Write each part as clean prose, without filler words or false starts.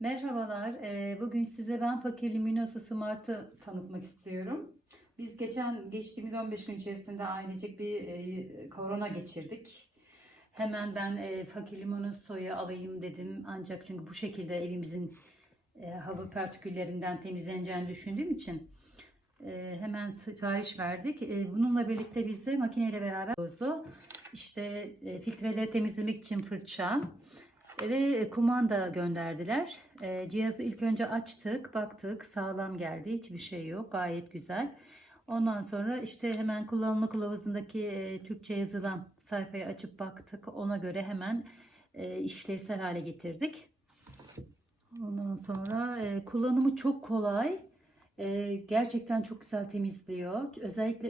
Merhabalar. Bugün size ben Fakir Luminoso Smart'ı tanıtmak istiyorum. Biz geçtiğimiz 15 gün içerisinde ailecek bir korona geçirdik. Hemen ben Fakir Luminoso'yu alayım dedim. Ancak çünkü bu şekilde evimizin hava partiküllerinden temizleneceğini düşündüğüm için hemen sipariş verdik. Bununla birlikte bize makineyle beraber işte filtreleri temizlemek için fırça ve kumanda gönderdiler. Cihazı ilk önce açtık, baktık, sağlam geldi, hiçbir şey yok, gayet güzel. Ondan sonra işte hemen kullanma kılavuzundaki Türkçe yazılan sayfayı açıp baktık. Ona göre hemen işlevsel hale getirdik. Ondan sonra kullanımı çok kolay. Gerçekten çok güzel temizliyor. Özellikle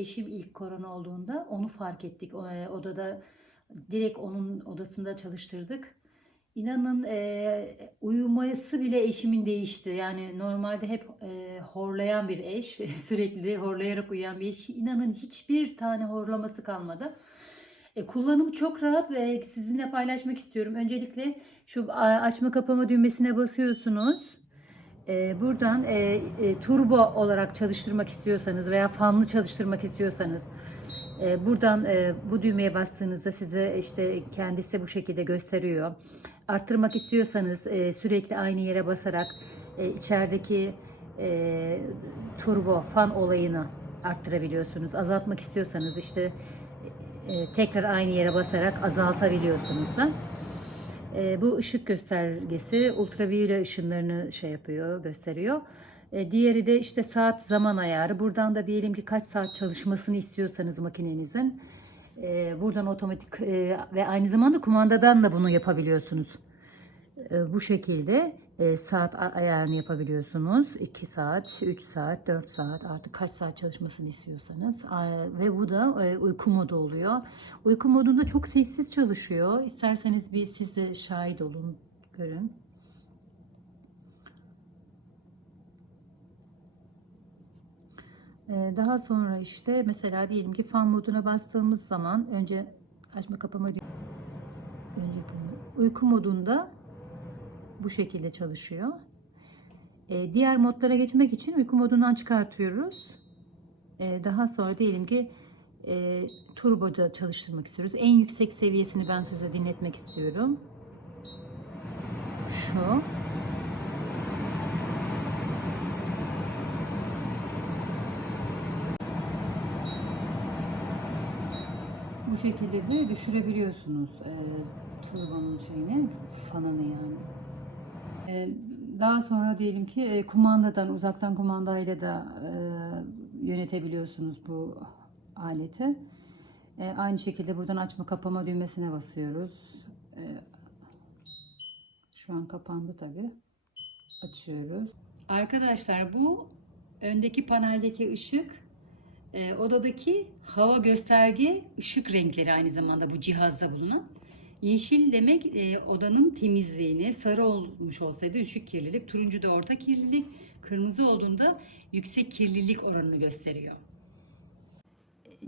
eşim ilk korona olduğunda onu fark ettik. Odada direkt onun odasında çalıştırdık. İnanın uyuması bile eşimin değişti. Yani normalde hep horlayan bir eş, sürekli horlayarak uyuyan bir eş. İnanın hiçbir tane horlaması kalmadı. Kullanımı çok rahat ve sizinle paylaşmak istiyorum. Öncelikle şu açma kapama düğmesine basıyorsunuz. Buradan turbo olarak çalıştırmak istiyorsanız veya fanlı çalıştırmak istiyorsanız buradan bu düğmeye bastığınızda size işte kendisi bu şekilde gösteriyor. Arttırmak istiyorsanız sürekli aynı yere basarak içerideki turbo fan olayını arttırabiliyorsunuz. Azaltmak istiyorsanız işte tekrar aynı yere basarak azaltabiliyorsunuz da. Bu ışık göstergesi ultraviyole ışınlarını gösteriyor. Diğeri de işte saat zaman ayarı. Buradan da diyelim ki kaç saat çalışmasını istiyorsanız makinenizin. Buradan otomatik ve aynı zamanda kumandadan da bunu yapabiliyorsunuz. Bu şekilde saat ayarını yapabiliyorsunuz. 2 saat, 3 saat, 4 saat artık kaç saat çalışmasını istiyorsanız. Ve bu da uyku modu oluyor. Uyku modunda çok sessiz çalışıyor. İsterseniz bir siz de şahit olun, görün. Daha sonra işte mesela diyelim ki fan moduna bastığımız zaman önce açma kapama diyor. Uyku modunda bu şekilde çalışıyor. Diğer modlara geçmek için uyku modundan çıkartıyoruz. Daha sonra diyelim ki turboda çalıştırmak istiyoruz. En yüksek seviyesini ben size dinletmek istiyorum. Şu. Bu şekilde de düşürebiliyorsunuz turbonun fanını yani. Daha sonra diyelim ki kumandadan, uzaktan kumandayla da yönetebiliyorsunuz bu aleti. Aynı şekilde buradan açma kapama düğmesine basıyoruz. Şu an kapandı tabii. Açıyoruz. Arkadaşlar bu öndeki paneldeki ışık, odadaki hava gösterge ışık renkleri aynı zamanda bu cihazda bulunan. Yeşil demek odanın temizliğini, sarı olmuş olsaydı düşük kirlilik, turuncu da orta kirlilik, kırmızı olduğunda yüksek kirlilik oranını gösteriyor.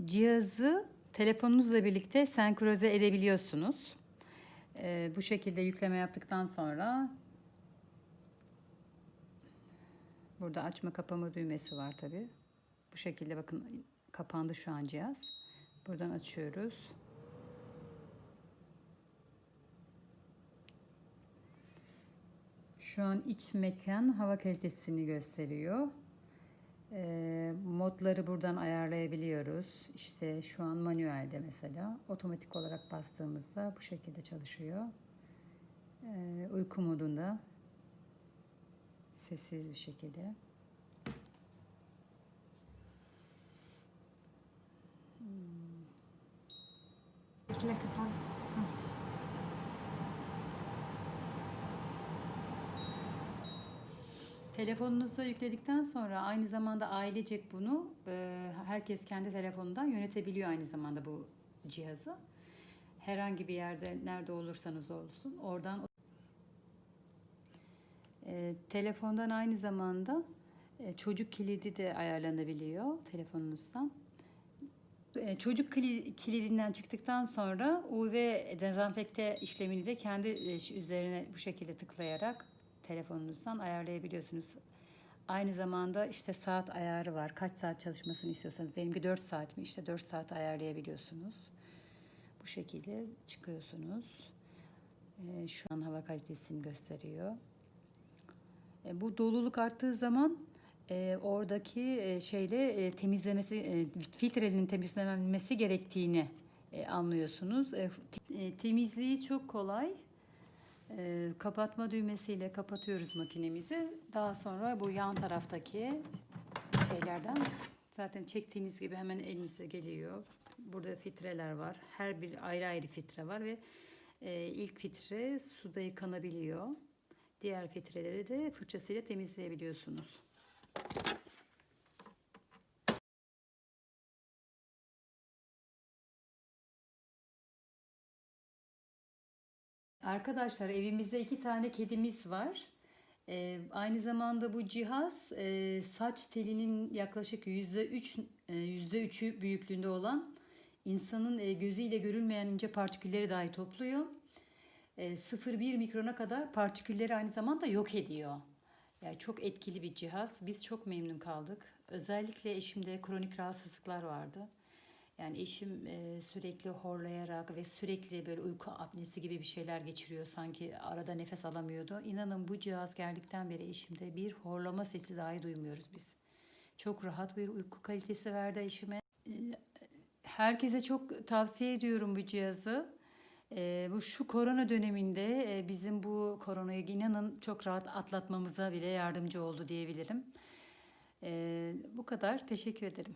Cihazı telefonunuzla birlikte senkronize edebiliyorsunuz. Bu şekilde yükleme yaptıktan sonra burada açma kapama düğmesi var tabi. Bu şekilde bakın kapandı şu an cihaz. Buradan açıyoruz. Şu an iç mekan hava kalitesini gösteriyor. Modları buradan ayarlayabiliyoruz. İşte şu an manuelde mesela. Otomatik olarak bastığımızda bu şekilde çalışıyor. Uyku modunda sessiz bir şekilde. Telefonunuza yükledikten sonra aynı zamanda ailecek bunu herkes kendi telefonundan yönetebiliyor aynı zamanda bu cihazı. Herhangi bir yerde nerede olursanız olsun oradan telefondan aynı zamanda çocuk kilidi de ayarlanabiliyor telefonunuzdan. Çocuk kilidinden çıktıktan sonra UV dezenfekte işlemini de kendi üzerine bu şekilde tıklayarak telefonunuzdan ayarlayabiliyorsunuz. Aynı zamanda işte saat ayarı var. Kaç saat çalışmasını istiyorsanız. Benimki 4 saat mi? İşte 4 saat ayarlayabiliyorsunuz. Bu şekilde çıkıyorsunuz. Şu an hava kalitesini gösteriyor. Bu doluluk arttığı zaman oradaki temizlemesi, filtrenin temizlenmesi gerektiğini anlıyorsunuz. Temizliği çok kolay. Kapatma düğmesiyle kapatıyoruz makinemizi. Daha sonra bu yan taraftaki şeylerden zaten çektiğiniz gibi hemen elinize geliyor. Burada filtreler var. Her bir ayrı ayrı filtre var ve ilk filtre suda yıkanabiliyor. Diğer filtreleri de fırçasıyla temizleyebiliyorsunuz. Arkadaşlar evimizde 2 tane kedimiz var. Aynı zamanda bu cihaz saç telinin yaklaşık %3'ü büyüklüğünde olan insanın gözüyle görülmeyen ince partikülleri dahi topluyor. 0,1 mikrona kadar partikülleri aynı zamanda yok ediyor. Yani çok etkili bir cihaz. Biz çok memnun kaldık. Özellikle eşimde kronik rahatsızlıklar vardı. Yani eşim sürekli horlayarak ve sürekli böyle uyku apnesi gibi bir şeyler geçiriyor. Sanki arada nefes alamıyordu. İnanın bu cihaz geldikten beri eşimde bir horlama sesi dahi duymuyoruz biz. Çok rahat bir uyku kalitesi verdi eşime. Herkese çok tavsiye ediyorum bu cihazı. Bu şu korona döneminde bizim bu koronayı inanın çok rahat atlatmamıza bile yardımcı oldu diyebilirim. Bu kadar. Teşekkür ederim.